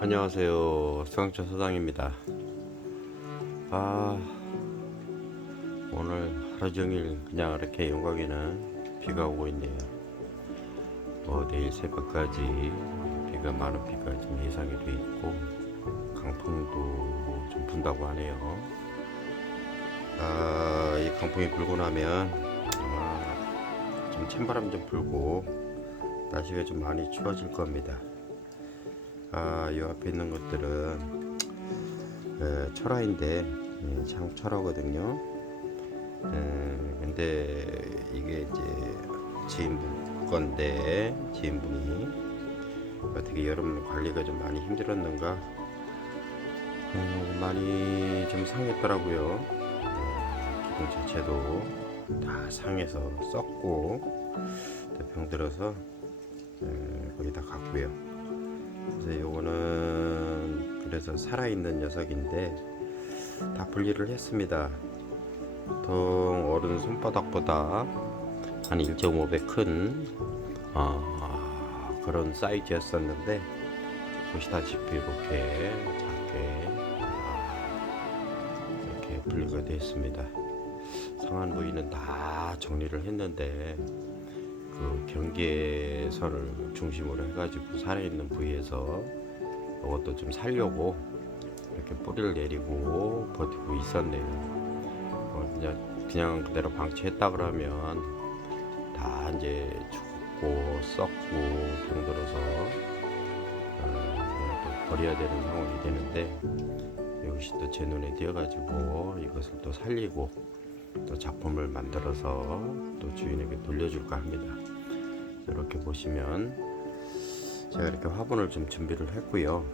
안녕하세요. 수강차 소장입니다. 아, 오늘 하루 종일 그냥 이렇게 영광에는 비가 오고 있네요. 내일 새벽까지 비가 많은 비가 좀 예상이 돼 있고 강풍도 좀 분다고 하네요. 이 강풍이 불고 나면 아마 좀 찬바람 좀 불고 날씨가 좀 많이 추워질 겁니다. 이 앞에 있는 것들은 철화인데 참 철화거든요. 근데 이게 이제 지인분 건데 지인분이 어떻게 여름 관리가 좀 많이 힘들었는가 많이 좀 상했더라고요. 기둥 자체도 다 상해서 썩고 병들어서 거의 다 갔고요. 그래서 요거는 그래서 살아있는 녀석인데 다 분리를 했습니다. 보통 어른 손바닥보다 한 1.5배 큰 그런 사이즈였었는데 보시다시피 이렇게 작게 이렇게 분리가 되어 있습니다. 상한 부위는 다 정리를 했는데 그 경계선을 중심으로 해가지고 살아있는 부위에서 이것도 좀 살려고 이렇게 뿌리를 내리고 버티고 있었네요. 그냥 그대로 방치했다 그러면 다 이제 죽고 썩고 병들어서 또 버려야 되는 상황이 되는데 이것이 또 제 눈에 띄어가지고 이것을 또 살리고 또 작품을 만들어서 또 주인에게 돌려줄까 합니다. 이렇게 보시면 제가 이렇게 화분을 좀 준비를 했고요.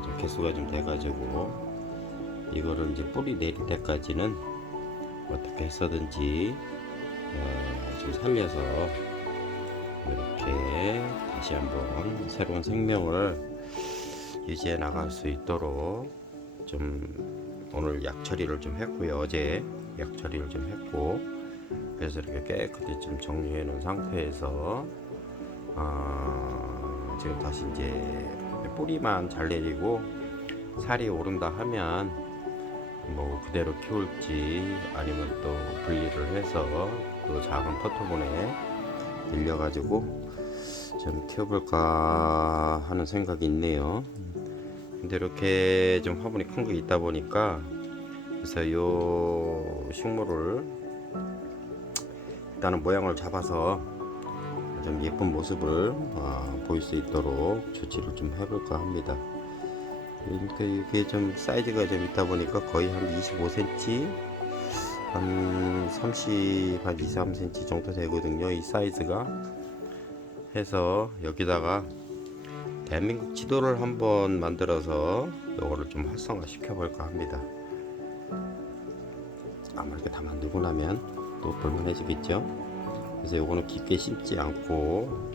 이제 개수가 좀 돼가지고 이거를 이제 뿌리 내릴 때까지는 어떻게 해서든지 좀 살려서 이렇게 다시 한번 새로운 생명을 유지해 나갈 수 있도록 좀 오늘 약 처리를 좀 했고요. 어제 약 처리를 좀 했고 그래서 이렇게 깨끗이 좀 정리해 놓은 상태에서 지금 다시 이제 뿌리만 잘 내리고 살이 오른다 하면 뭐 그대로 키울지 아니면 또 분리를 해서 또 작은 포토본에 늘려가지고 좀 키워볼까 하는 생각이 있네요. 근데 이렇게 좀 화분이 큰 거 있다 보니까 그래서 요 식물을 일단은 모양을 잡아서 좀 예쁜 모습을 보일 수 있도록 조치를 좀 해볼까 합니다. 그러니까 이게 좀 사이즈가 좀 있다 보니까 거의 한 25cm 한 30, 한 2, 3cm 정도 되거든요. 이 사이즈가 해서 여기다가 대한민국 지도를 한번 만들어서 요거를 좀 활성화 시켜 볼까 합니다. 아마 이렇게 다 만들고 나면 또 볼만해지겠죠. 그래서 요거는 깊게 심지 않고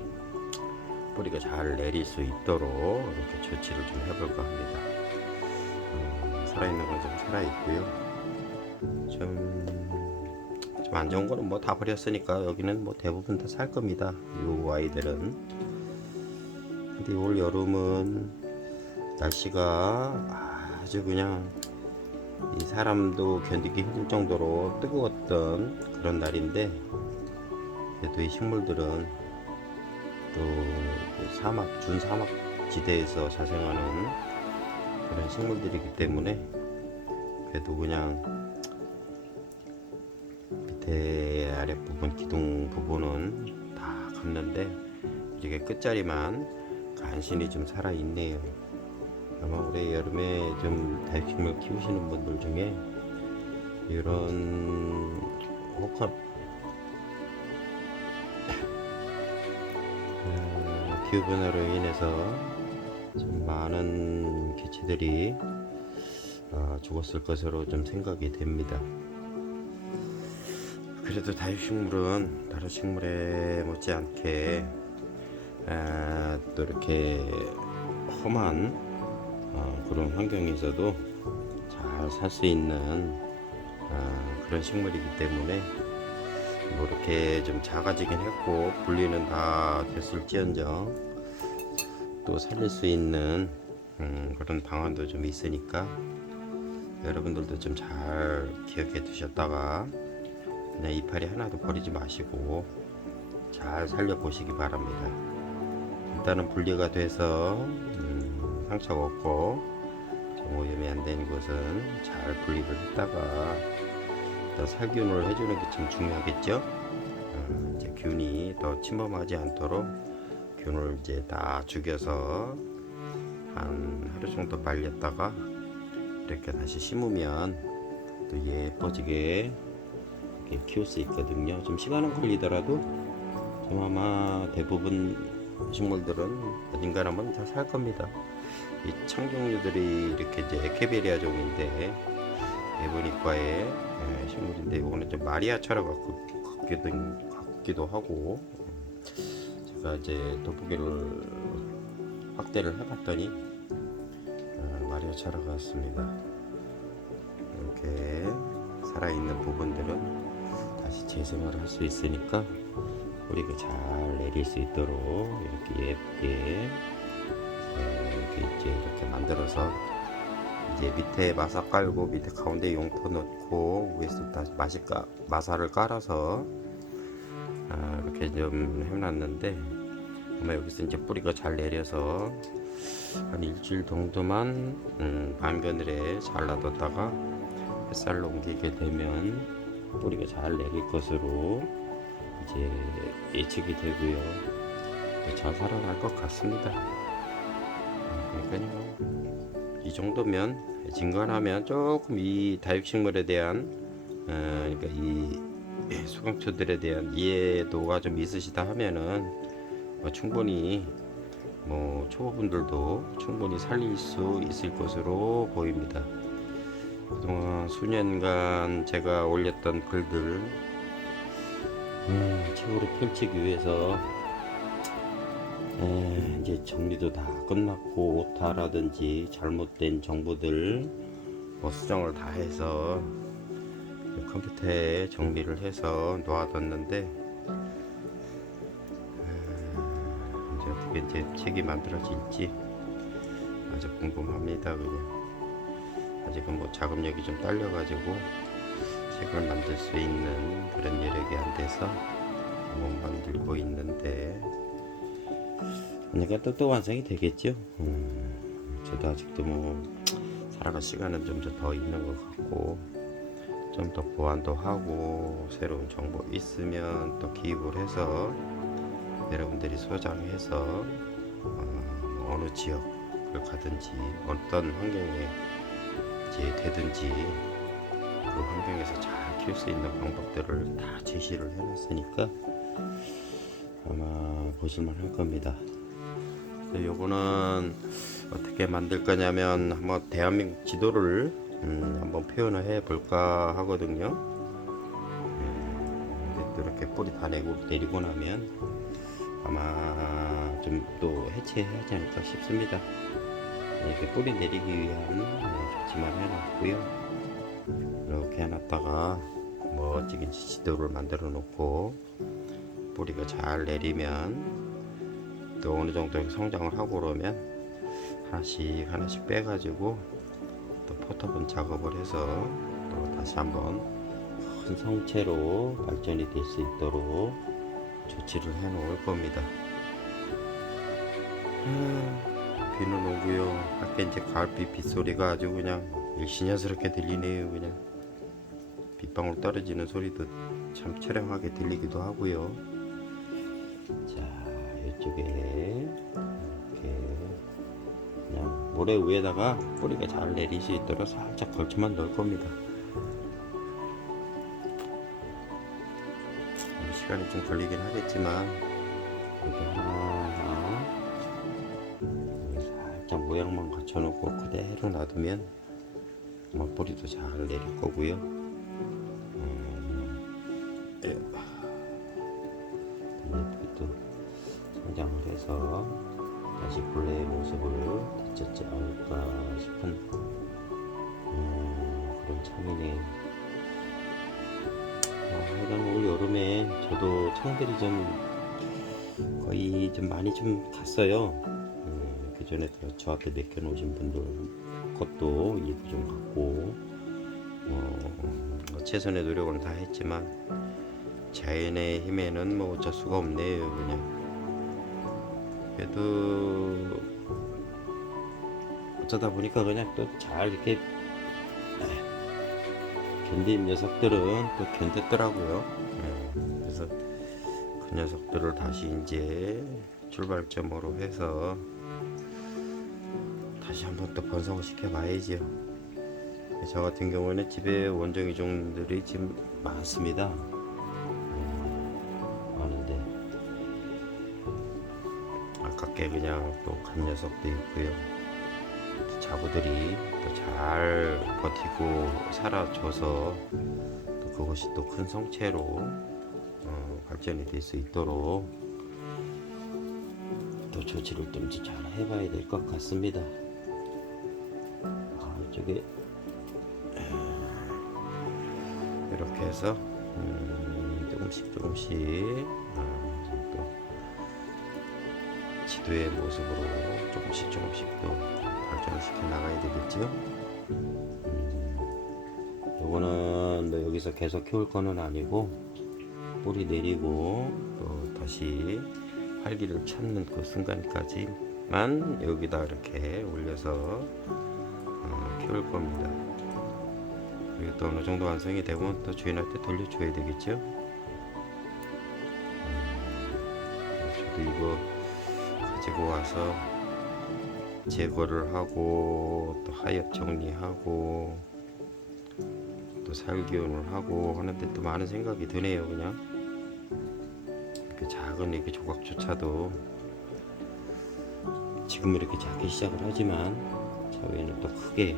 뿌리가 잘 내릴 수 있도록 이렇게 조치를 좀 해볼까 합니다. 살아있는 건 좀 살아있고요. 좀 안 좋은 거는 뭐 다 버렸으니까 여기는 뭐 대부분 다 살 겁니다. 요 아이들은. 근데 올 여름은 날씨가 아주 그냥 이 사람도 견디기 힘들 정도로 뜨거웠던 그런 날인데 그래도 이 식물들은 또 사막 준사막 지대에서 자생하는 그런 식물들이기 때문에 그래도 그냥 밑에 아랫부분 기둥 부분은 다 갔는데 이렇게 끝자리만 간신히 좀 살아있네요. 아마 올해 여름에 좀 다육식물 키우시는 분들 중에 이런 혹한 기후변화로 인해서 좀 많은 개체들이 죽었을 것으로 좀 생각이 됩니다. 그래도 다육식물은 다른 식물에 못지않게 또 이렇게 험한 그런 환경에서도 잘 살 수 있는 그런 식물이기 때문에 뭐 이렇게 좀 작아지긴 했고 분리는 다 됐을지언정 또 살릴 수 있는 그런 방안도 좀 있으니까 여러분들도 좀 잘 기억해 두셨다가 그냥 이파리 하나도 버리지 마시고 잘 살려보시기 바랍니다. 일단은 분리가 돼서 상처가 없고 좀 오염이 안 되는 것은 잘 분리를 했다가 일단 살균을 해주는 게 참 중요하겠죠. 이제 균이 더 침범하지 않도록 균을 이제 다 죽여서 한 하루 정도 말렸다가 이렇게 다시 심으면 또 예뻐지게 이렇게 키울 수 있거든요. 좀 시간은 걸리더라도 좀 아마 대부분 식물들은 어딘가 한번 다 살 겁니다. 이 창종류들이 이렇게 이제 에케베리아 종인데 에보니과의 식물인데 이거는 좀 마리아처럼 같기도 하고 제가 이제 돋보기를 확대를 해봤더니 마리아처럼 같습니다. 이렇게 살아있는 부분들은 다시 재생을 할 수 있으니까 뿌리가 잘 내릴 수 있도록 이렇게 예쁘게 이렇게 이제 이렇게 만들어서 이제 밑에 마사 깔고 밑에 가운데 용토 넣고 위에서 다시 마사를 깔아서 이렇게 좀 해놨는데 아마 여기서 이제 뿌리가 잘 내려서 한 일주일 정도만 반그늘에 잘 놔뒀다가 햇살로 옮기게 되면 뿌리가 잘 내릴 것으로 이제 예측이 되고요. 잘 살아날 것 같습니다. 그러니까요, 이 정도면 진간하면 조금 이 다육식물에 대한 그러니까 이 수강초들에 대한 이해도가 좀 있으시다 하면은 충분히 초보분들도 충분히 살릴 수 있을 것으로 보입니다. 그동안 수년간 제가 올렸던 글들 최고로 펼치기 위해서 이제 정리도 다 끝났고 오타라든지 잘못된 정보들 수정을 다 해서 컴퓨터에 정리를 해서 놓아뒀는데 이제 어떻게 이제 책이 만들어질지 아주 궁금합니다. 그냥 아직은 자금력이 좀 딸려가지고 책을 만들 수 있는 그런 여력이 안 돼서 못 만들고 있는데 그러니까 또 완성이 되겠죠. 저도 아직도 살아갈 시간은 좀 더 있는 것 같고 좀 더 보완도 하고 새로운 정보 있으면 또 기입을 해서 여러분들이 소장해서 어느 지역을 가든지 어떤 환경에 이제 되든지 그 환경에서 잘 키울 수 있는 방법들을 다 제시를 해놨으니까 아마 보실만 할 겁니다. 요거는 어떻게 만들 거냐면 한번 대한민국 지도를 한번 표현을 해 볼까 하거든요. 또 이렇게 뿌리 다 내리고 나면 아마 좀 또 해체해야 하지 않을까 싶습니다. 이렇게 뿌리 내리기 위한 조치만 해놨고요. 이렇게 해놨다가 멋지게 지도를 만들어 놓고 뿌리가 잘 내리면 또 어느 정도 성장을 하고 그러면 하나씩 빼가지고 또 포터분 작업을 해서 또 다시 한번 큰 성체로 발전이 될 수 있도록 조치를 해 놓을 겁니다. 비는 오고요. 밖에 이제 가을비 빗소리가 아주 그냥 일신년스럽게 들리네요. 그냥 빗방울 떨어지는 소리도 참 처량하게 들리기도 하고요. 자, 이쪽에 이렇게 그냥 모래 위에다가 뿌리가 잘 내릴 수 있도록 살짝 걸쳐만 넣을 겁니다. 시간이 좀 걸리긴 하겠지만 이렇게 하나 살짝 모양만 갖춰놓고 그대로 놔두면 뿌리도 잘 내릴 거고요. 예쁘게 또 성장을 해서 다시 본래의 모습을 되찾지 않을까 싶은 그런 창이네요. 하여간 올 여름에 저도 창들이 좀 거의 좀 많이 좀 갔어요. 그 전에 저한테 맡겨놓으신 분들 것도 일부 좀 갖고 최선의 노력은 다 했지만 자연의 힘에는 뭐 어쩔 수가 없네요. 그냥 그래도 어쩌다 보니까 그냥 또 잘 이렇게 견딘 녀석들은 또 견뎠더라고요. 그래서 그 녀석들을 다시 이제 출발점으로 해서 다시 한번 또 번성을 시켜봐야죠. 저 같은 경우는 집에 원종이 종들이 지금 많습니다. 많은데 아깝게 그냥 또 간 녀석도 있고요. 자부들이 또 잘 버티고 살아줘서 또 그것이 또 큰 성체로 발전이 될 수 있도록 또 조치를 좀 잘 해봐야 될 것 같습니다. 이쪽에 이렇게 해서 조금씩 또 지도의 모습으로 조금씩 또 발전을 시켜 나가야 되겠죠. 요거는 뭐 여기서 계속 키울 거는 아니고 뿌리 내리고 또 다시 활기를 찾는 그 순간까지만 여기다 이렇게 올려서 키울 겁니다. 그리고 또 어느 정도 완성이 되면 또 주인한테 돌려줘야 되겠죠. 저도 이거 가지고 와서 제거를 하고 또 하엽 정리하고 또 살기운을 하고 하는데 또 많은 생각이 드네요. 그냥 그 작은 이렇게 조각조차도 지금 이렇게 작게 시작을 하지만 차후에는 또 크게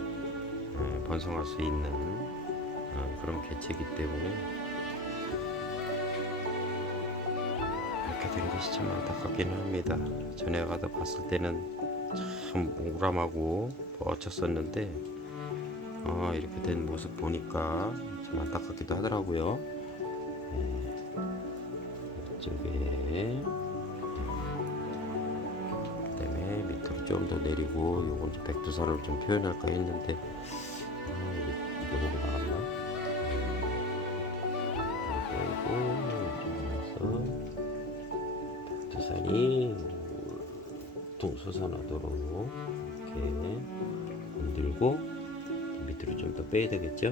번성할 수 있는 그런 개체이기 때문에 이렇게 된 것이 참 안타깝기는 합니다. 전에 가서 봤을 때는 참 우람하고 멋졌었는데 이렇게 된 모습 보니까 참 안타깝기도 하더라고요. 이쪽에 그다음에 밑으로 좀 더 내리고 요건 좀 백두산을 좀 표현할까 했는데 이거 보고 나갔나? 그리고 이쪽에서 백두산이 동서산하도록 이렇게 만들고 밑으로 좀 더 빼야 되겠죠?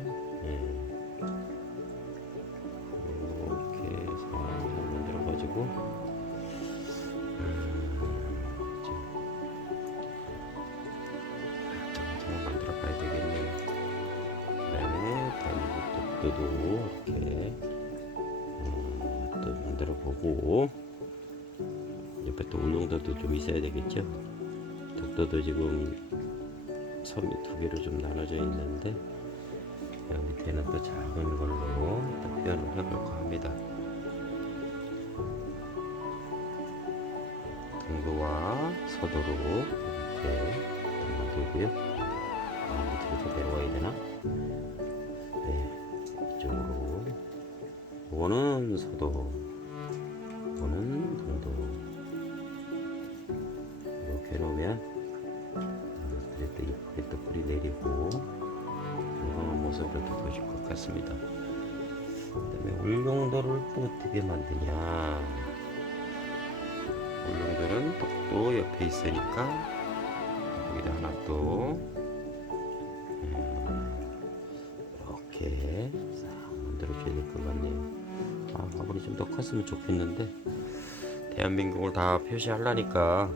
이렇게 살살 만들어 가지고 좀 만들어 봐야 되겠네요. 그다음에 독도도 이렇게 또 만들어 보고 옆에 또 울릉도도 좀 있어야 되겠죠. 독도도 지금 섬이 두 개로 좀 나눠져 있는데 여기 밑에는 또 작은 걸로 또 표현을 해볼까 합니다. 동도와 서도로 이렇게 만들고요. 밑으로 더 내려와야 되나? 네, 이쪽으로. 이거는 서도, 이거는 동도. 이렇게 해놓으면 또 이쁘게 또 뿌리 내리고 건강한 모습을 또 보여줄 것 같습니다. 그 다음에 울릉도를 또 어떻게 만드냐. 울릉도는 독도 옆에 있으니까 여기다 하나 또 이렇게 싹 만들어줘야 될 것 같네요. 화분이 좀 더 컸으면 좋겠는데 대한민국을 다 표시하려니까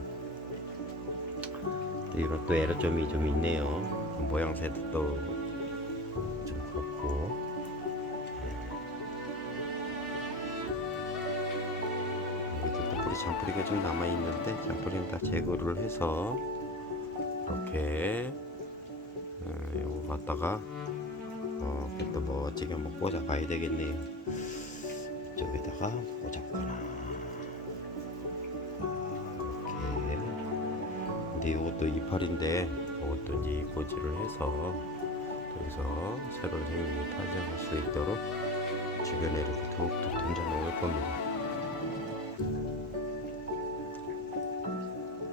이런 또 애로점이 좀 있네요. 모양새도 또 좀 그렇고 여기도 또 뿌리 잔뿌리가 좀 남아있는데 잔뿌리는 다 제거를 해서 이렇게 요거 갖다가 이렇게 또 멋지게 한번 꽂아 봐야 되겠네요. 이쪽에다가 꽂았거나 근데 이것도 이파리인데 이것도 이제 고지를 해서 여기서 새로운 생명이 탄생할 수 있도록 주변에 이렇게 더욱더 던져 놓을 겁니다.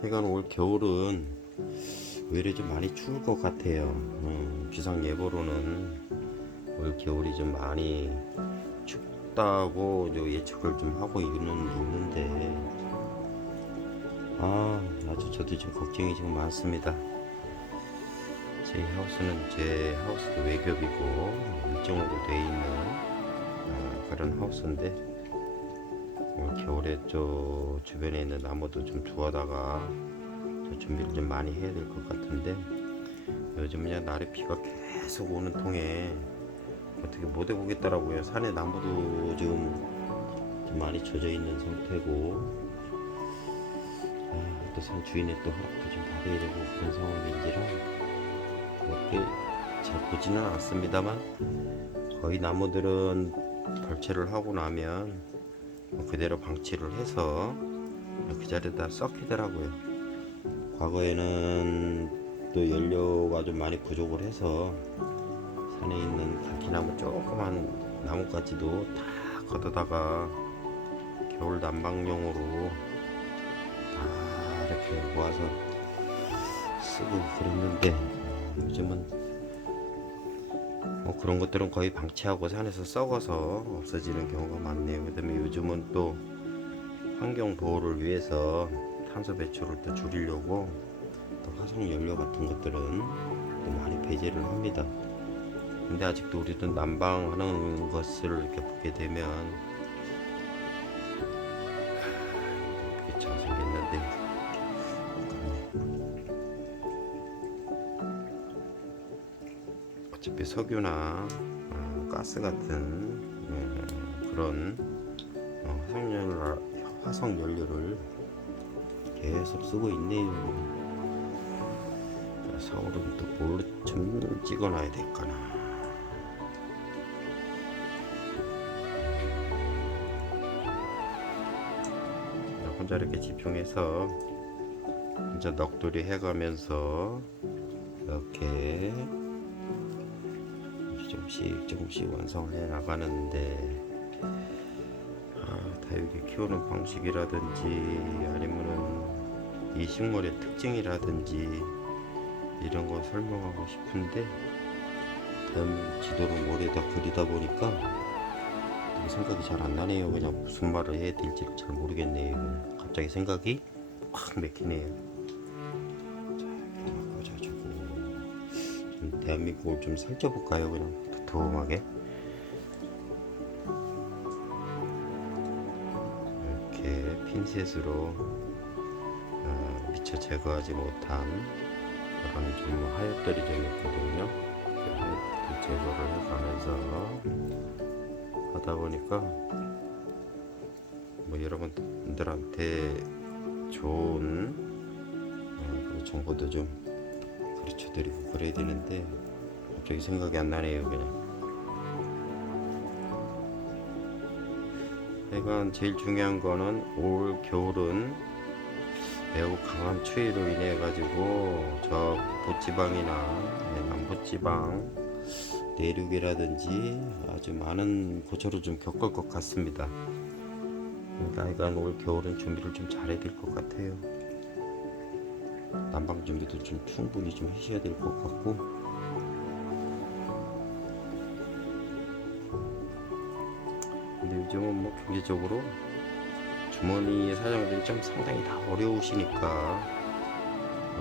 그러니까 올 겨울은 오히려 좀 많이 추울 것 같아요. 기상 예보로는 올 겨울이 좀 많이 춥다고 예측을 좀 하고 있는데 아주 저도 지금 걱정이 지금 많습니다. 제 하우스도 외겹이고 일정으로 돼 있는 그런 하우스인데 올 겨울에 저 주변에 있는 나무도 좀 두어다가 준비를 좀 많이 해야 될 것 같은데 요즘은 날에 비가 계속 오는 통에 어떻게 못 해보겠더라고요. 산에 나무도 지금 좀 많이 젖어 있는 상태고 또 산 주인의 또 허락도 좀 받아야 되고 그런 상황인지라 그렇게 잘 보지는 않습니다만 거의 나무들은 벌채를 하고 나면 그대로 방치를 해서 그 자리에다 썩히더라고요. 과거에는 또 연료가 좀 많이 부족을 해서 산에 있는 가키나무 조그만 나뭇가지도 다 걷어다가 겨울 난방용으로 다 이렇게 모아서 쓰고 그랬는데 요즘은 그런 것들은 거의 방치하고 산에서 썩어서 없어지는 경우가 많네요. 그 다음에 요즘은 또 환경 보호를 위해서 탄소 배출을 또 줄이려고 또 화석 연료 같은 것들은 또 많이 배제를 합니다. 근데 아직도 우리도 난방하는 것을 이렇게 보게 되면 이게 잘 생겼는데 어차피 석유나 가스 같은 그런 화석 연료를 계속 쓰고 있네요. 서울은 또 뭘로 좀 찍어놔야 될까나. 혼자 이렇게 집중해서 혼자 넋두리 해가면서 이렇게 조금씩 완성을 해 나가는데 다육이 키우는 방식이라든지 아니면은 이 식물의 특징이라든지 이런 거 설명하고 싶은데 다음 지도를 머리에다 그리다 보니까 생각이 잘 안 나네요. 그냥 무슨 말을 해야 될지 잘 모르겠네요. 갑자기 생각이 확 맥히네요. 자, 꽂아주고 좀 대한민국을 좀 살펴볼까요? 그냥 두툼하게 이렇게 핀셋으로 미처 제거하지 못한 그런 좀 하엽들이 좀 있거든요. 하엽들 제거를 해가면서 하다 보니까 여러분들한테 좋은 정보도 좀 가르쳐드리고 그래야 되는데 갑자기 생각이 안 나네요. 그냥 하여간 제일 중요한 거는 올 겨울은 매우 강한 추위로 인해 가지고 저 북부지방이나 남부지방 내륙이라든지 아주 많은 고초를 좀 겪을 것 같습니다. 그러니까 하여간 올 겨울은 준비를 좀 잘해야 될 것 같아요. 난방 준비도 좀 충분히 좀 하셔야 될 것 같고 근데 요즘은 경제적으로 주머니 사정들이 좀 상당히 다 어려우시니까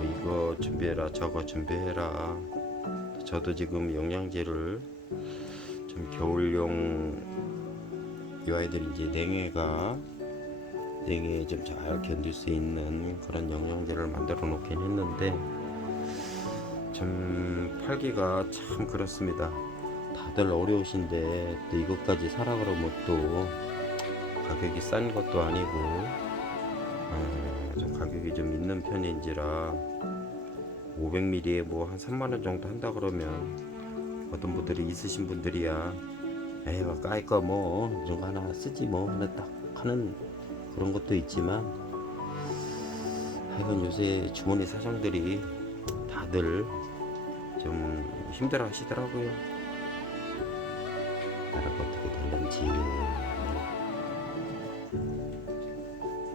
이거 준비해라 저거 준비해라. 저도 지금 영양제를 좀 겨울용 이 아이들이 이제 냉해에 좀 잘 견딜 수 있는 그런 영양제를 만들어 놓긴 했는데 좀 팔기가 참 그렇습니다. 다들 어려우신데 또 이것까지 사라 그러면 또 가격이 싼 것도 아니고 좀 가격이 좀 있는 편인지라 500ml에 뭐 한 3만원 정도 한다 그러면 어떤 분들이 있으신 분들이야 에이 까이 거 뭐 이런 거 하나 쓰지 뭐 하나 딱 하는 그런 것도 있지만 하여간 요새 주머니 사장들이 다들 좀 힘들어 하시더라고요. 나라가 어떻게 달는지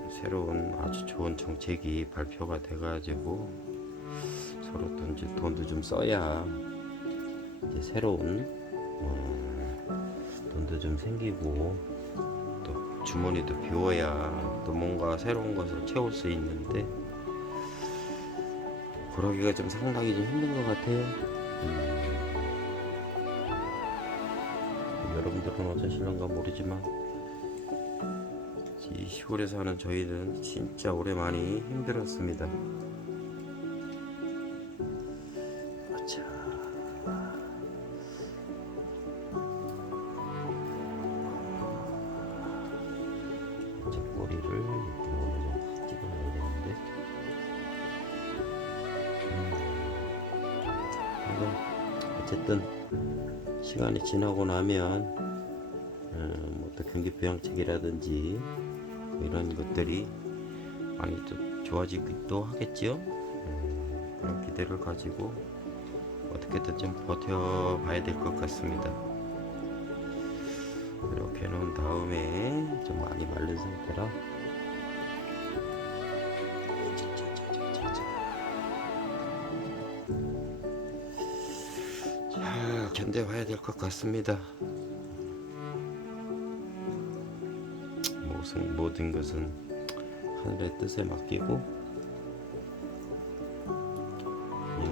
새로운 아주 좋은 정책이 발표가 돼가지고 서로 또 이제 돈도 좀 써야 이제 새로운 돈도 좀 생기고 또 주머니도 비워야 또 뭔가 새로운 것을 채울 수 있는데 그러기가 좀 상당히 좀 힘든 것 같아요. 여러분들은 어떠실런가 모르지만 이 시골에 사는 저희는 진짜 오래 많이 힘들었습니다. 자, 이제 꼬리를 이렇게 어느 정도 찍어놔야 되는데 이거 어쨌든 시간이 지나고 나면 또 경기 부양책이라든지 뭐 이런 것들이 많이 또 좋아지기도 하겠지요. 그런 기대를 가지고 어떻게든 좀 버텨봐야 될 것 같습니다. 이렇게 놓은 다음에 좀 많이 마른 상태라 잘 견뎌봐야 될 것 같습니다. 모든 것은 하늘의 뜻에 맡기고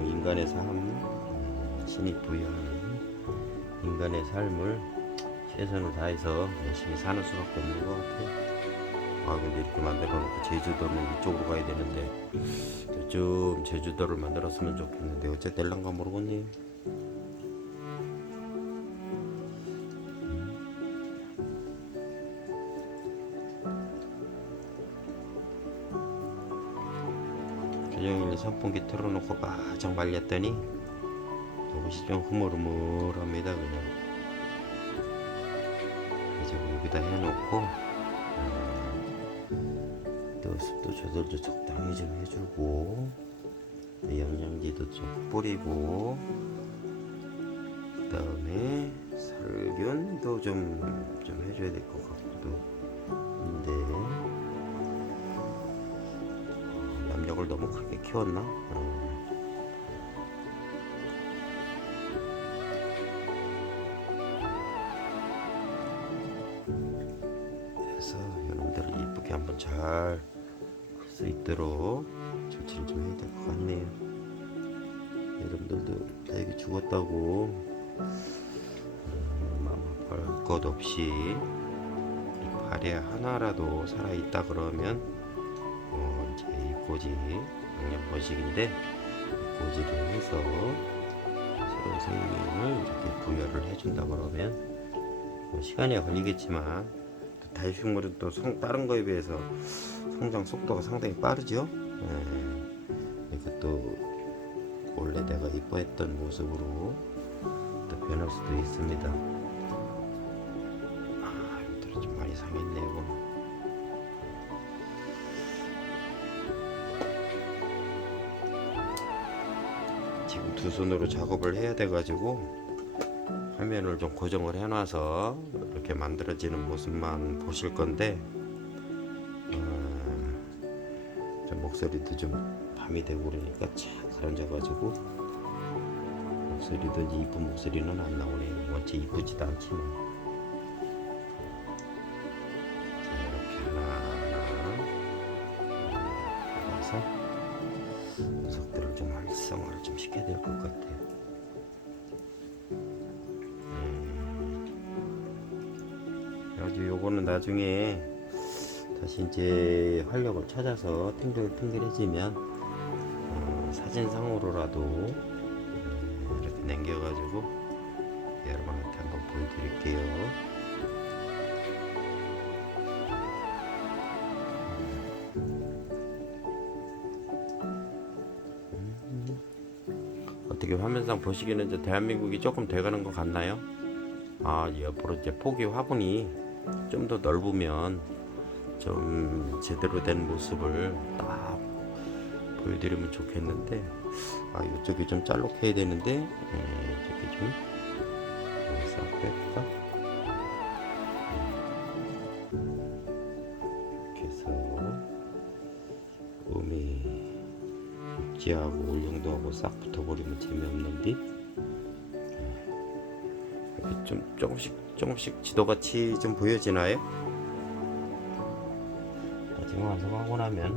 인간의 삶, 신이 부여하는 인간의 삶을 최선을 다해서 열심히 사는 수밖에 없는 것 같아요. 근데 이렇게 만들어 놓고 제주도는 이쪽으로 가야 되는데 좀 제주도를 만들었으면 좋겠는데 어째 될란가 모르겠니. 개정일에 선풍기 틀어놓고 바짝 말렸더니 이것이 좀 흐물흐물합니다. 그냥 이제 여기다 해놓고 또 습도 조절도 적당히 좀 해주고 영양제도 좀 뿌리고 그 다음에 살균도 좀 해줘야 될 것 같기도 한데 남력을 너무 크게 키웠나? 그래서 여러분들을 이쁘게 한번 잘 클 수 있도록 조치를 좀 해야 될 것 같네요. 여러분들도 애기 죽었다고 마음 아플 것 없이 이 발에 하나라도 살아있다 그러면 이제 이 고지 영양 번식인데 이 고지를 해서 새로운 생명을 이렇게 부여를 해준다 그러면 시간이 걸리겠지만 또 다육식물은 또 다른 거에 비해서 성장 속도가 상당히 빠르죠. 이것도 원래 내가 이뻐했던 모습으로 또 변할 수도 있습니다. 이것들이 좀 많이 상했네요. 지금 두 손으로 작업을 해야 돼 가지고 화면을 좀 고정을 해놔서 이렇게 만들어지는 모습만 보실 건데 좀 목소리도 좀 밤이 되고 그러니까 착 가라앉아 가지고 목소리도 이쁜 목소리는 안 나오네요. 원체 이쁘지도 않지만 자, 이렇게 하나하나 뽑아서 녀석들을 좀 활성화를 좀 시켜야 될 것 같아요. 그래가지고 요거는 나중에 다시 이제 활력을 찾아서 탱글탱글해지면 사진상으로라도 이렇게 남겨가지고 여러분한테 한번 보여드릴게요. 어떻게 화면상 보시기에는 이제 대한민국이 조금 돼가는 것 같나요? 옆으로 이제 폭이 화분이 좀 더 넓으면 좀 제대로 된 모습을 딱 보여드리면 좋겠는데 이쪽이 좀 짤록해야 되는데 이쪽이 좀 싹 뺄까? 이렇게 해서 음이 꼭지하고 울릉도 하고 싹 붙어버리면 재미없는데, 이렇게 좀 조금씩 지도같이 좀 보여지나요? 나중에 완성하고 나면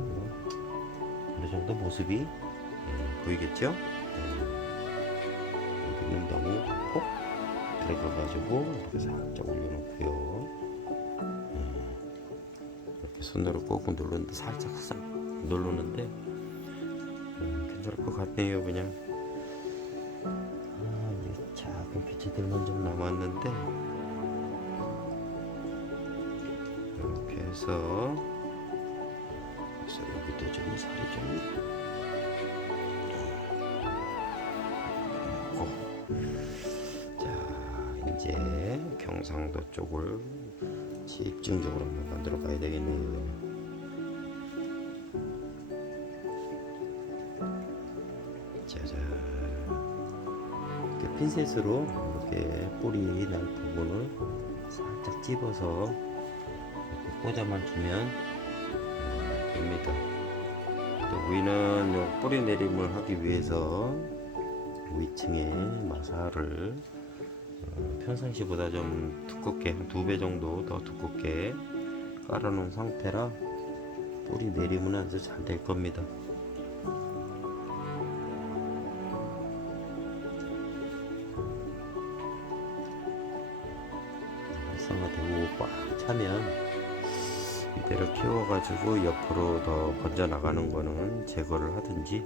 어느 정도 모습이 보이겠죠? 여기는 너무 콕 들어가가지고 이렇게 살짝 올려놓고요. 이렇게 손으로 꾹꾹 누르는데 살짝 누르는데 괜찮을 것 같네요. 그냥 이 작은 피치들만 좀 남았는데 이렇게 해서 여기도 좀 살이 좀 이제 경상도 쪽을 집중적으로 한번 만들어 봐야 되겠네요. 짜잔. 이렇게 핀셋으로 이렇게 뿌리 날 부분을 살짝 집어서 이렇게 꽂아만 주면 됩니다. 또 위는 요 뿌리 내림을 하기 위해서 위층에 마사를 평상시보다 좀 두껍게 한 2배 정도 더 두껍게 깔아 놓은 상태라 뿌리 내리면 아주 잘 될 겁니다. 활성화되고 꽉 차면 이대로 키워가지고 옆으로 더 번져 나가는 거는 제거를 하든지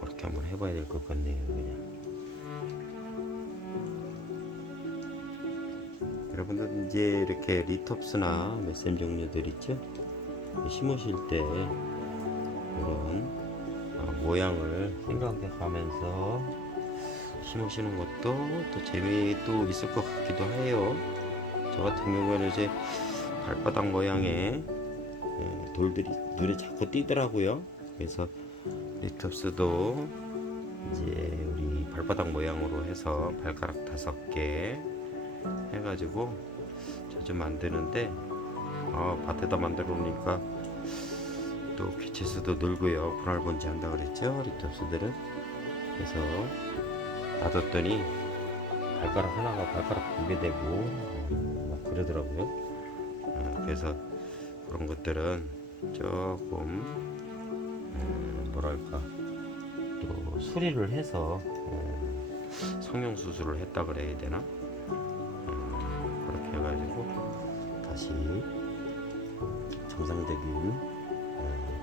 그렇게 한번 해봐야 될 것 같네요. 그냥 여러분들 이제 이렇게 리톱스나 메셈 종류들 있죠? 심으실 때 이런 모양을 생각해 가면서 심으시는 것도 또 재미도 있을 것 같기도 해요. 저 같은 경우에는 이제 발바닥 모양의 돌들이 눈에 자꾸 띄더라고요. 그래서 리톱스도 이제 우리 발바닥 모양으로 해서 발가락 5개 해가지고 자주 만드는데 밭에다 만들어 놓으니까 또 귀체수도 늘고요. 분할번지 한다 그랬죠, 리톱스들은. 그래서 놔뒀더니 발가락 하나가 발가락 2개 되고 막 그러더라고요. 그래서 그런 것들은 조금 뭐랄까 또 수리를 해서 성형수술을 했다 그래야 되나? 그렇게 해가지고 다시 정상적인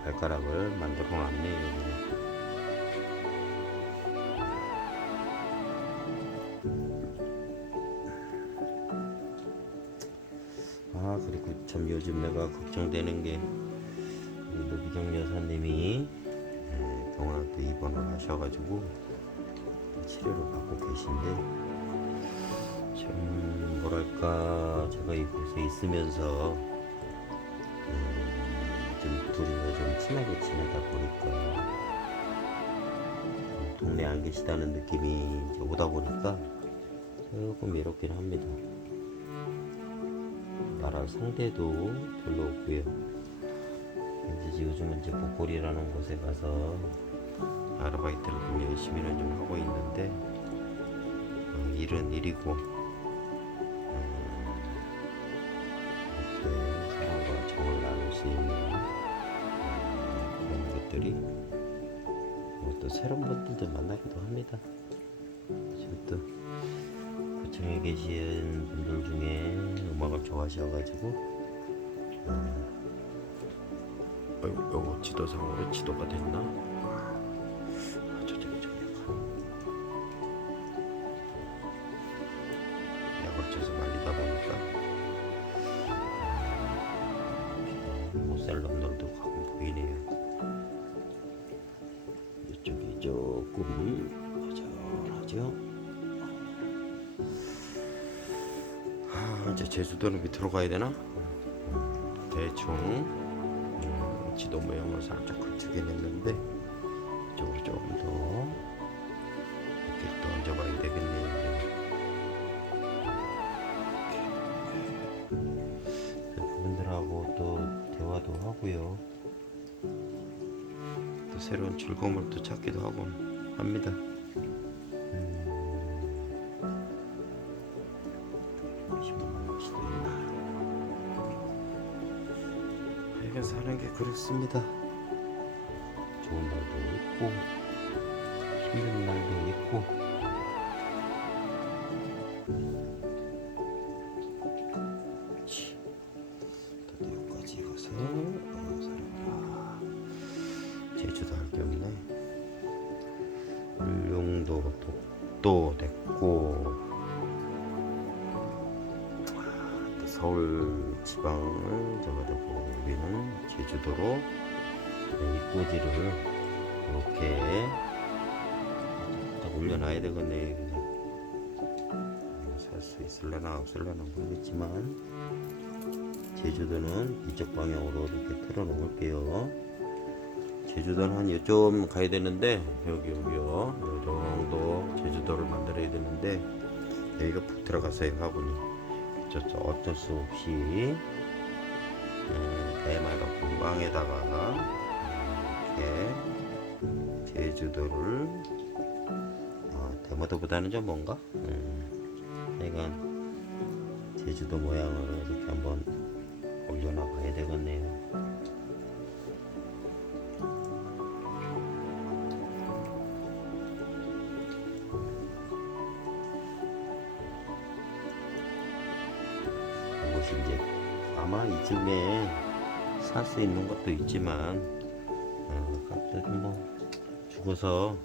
발가락을 만들어 놨네요. 그리고 참 요즘 내가 걱정되는 게 노비정 여사님이 병원에 입원을 하셔가지고 치료를 받고 계신데 참 뭐랄까 제가 이곳에 있으면서 좀 둘이서 좀 친하게 지내다 보니까 동네 안 계시다는 느낌이 이제 오다 보니까 조금 외롭긴 합니다. 말할 상대도 별로 없고요. 이제 요즘은 이제 목골이라는 곳에 가서 아르바이트를 좀 열심히는 좀 하고 있는데 일은 일이고 이렇게 사람과 정을 나눌 수 있는 그런 것들이 또 새로운 분들도 만나기도 합니다. 지금 또 고층에 계신 분들 중에 음악을 좋아하셔가지고 요거 지도상으로 지도가 됐나? 저기 약을 쳐서 말리다 보니까 못살 놈들도 가끔 보이네요. 이쪽이 조금 허전하죠? 이제 제주도는 밑으로 가야 되나? 대충 지도 모양을 살짝 갖추긴 했는데 이쪽으로 조금 더 이렇게 또 얹어봐야 되겠네요. 그분들하고 또 대화도 하고요. 또 새로운 즐거움을 또 찾기도 하고 합니다. 하여간 사는 게 그렇습니다. 좋은 날도 있고 힘든 날도 있고 여기까지 가서 제주도 할 게 없네. 울릉도 독도 됐고 서울 지방을 저가지고 우리는 제주도로 입고지를 이렇게 딱 올려놔야 되겠네. 그냥 살 수 있을려나 없을려나 모르겠지만 제주도는 이쪽 방향으로 이렇게 틀어 놓을게요. 제주도는 한 요쯤 가야 되는데 여기요 요 정도 제주도를 만들어야 되는데 여기가 푹 들어갔어요. 화분이 어쩔 수 없이 대마로 공방에다가 이렇게 제주도를 대마도보다는 좀 뭔가 하여간 제주도 모양으로 이렇게 한번 올려놔 봐야 되겠네요. 이것이 이제 아마 이쯤에 살 수 있는 것도 있지만 갑자기 뭐 죽어서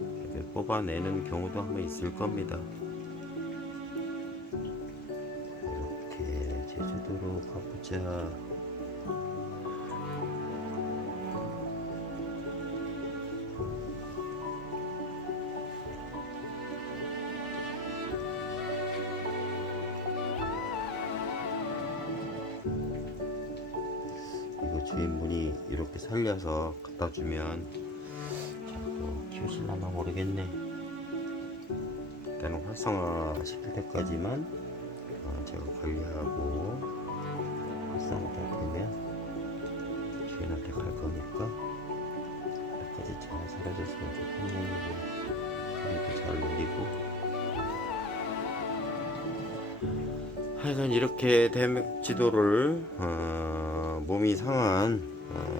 이렇게 뽑아내는 경우도 한번 있을 겁니다. 이렇게 제주도로 가보자. 이거 주인분이 이렇게 살려서 갖다 주면 또 키우실라나 모르겠네. 일단은 활성화 시킬 때까지만 제가 관리하고 활성화 다 되면 주인한테 갈 거니까 끝까지 잘 살아줬으면 좋겠네요. 소리도 잘 내리고 하여간 이렇게 대맥지도를 몸이 상한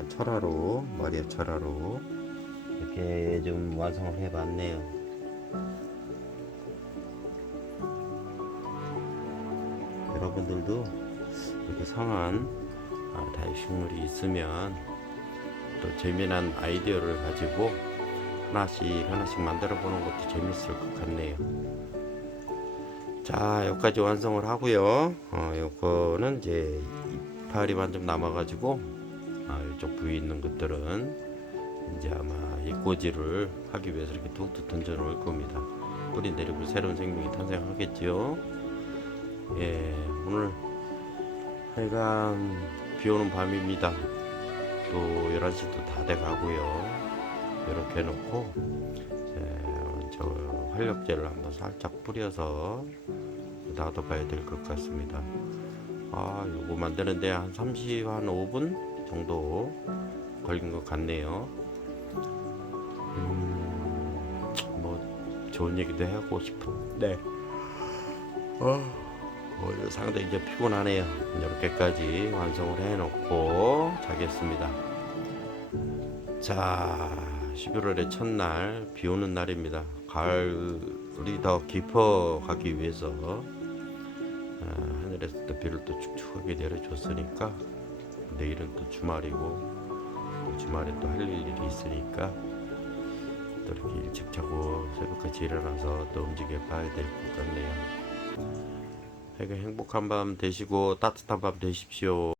철화로 마리아 철화로 이렇게 좀 완성을 해 봤네요. 여러분들도 이렇게 상한 다육식물이 있으면 또 재미난 아이디어를 가지고 하나씩 만들어 보는 것도 재밌을 것 같네요. 자, 여기까지 완성을 하고요. 요거는 이제 이파리만 좀 남아가지고 이쪽 부위에 있는 것들은 이제 아마 입고지를 하기 위해서 이렇게 툭툭 던져 놓을 겁니다. 뿌리 내리고 새로운 생명이 탄생하겠죠. 예, 오늘 하여간 비 오는 밤입니다. 또 11시도 다 돼 가고요. 이렇게 해놓고 저 활력제를 한번 살짝 뿌려서 놔둬봐야 될 것 같습니다. 요거 만드는데 한 5분 정도 걸린 것 같네요. 뭐 좋은 얘기도 하고 싶은데 오늘 상당히 이제 피곤하네요. 이렇게까지 완성을 해놓고 자겠습니다. 자, 11월의 첫날 비 오는 날입니다. 가을이 더 깊어가기 위해서 하늘에서 또 비를 또 축축하게 내려줬으니까 내일은 또 주말이고 또 주말에 또 할 일이 있으니까 또 이렇게 일찍 자고 새벽같이 일어나서 또 움직여 봐야 될 것 같네요. 행복한 밤 되시고 따뜻한 밤 되십시오.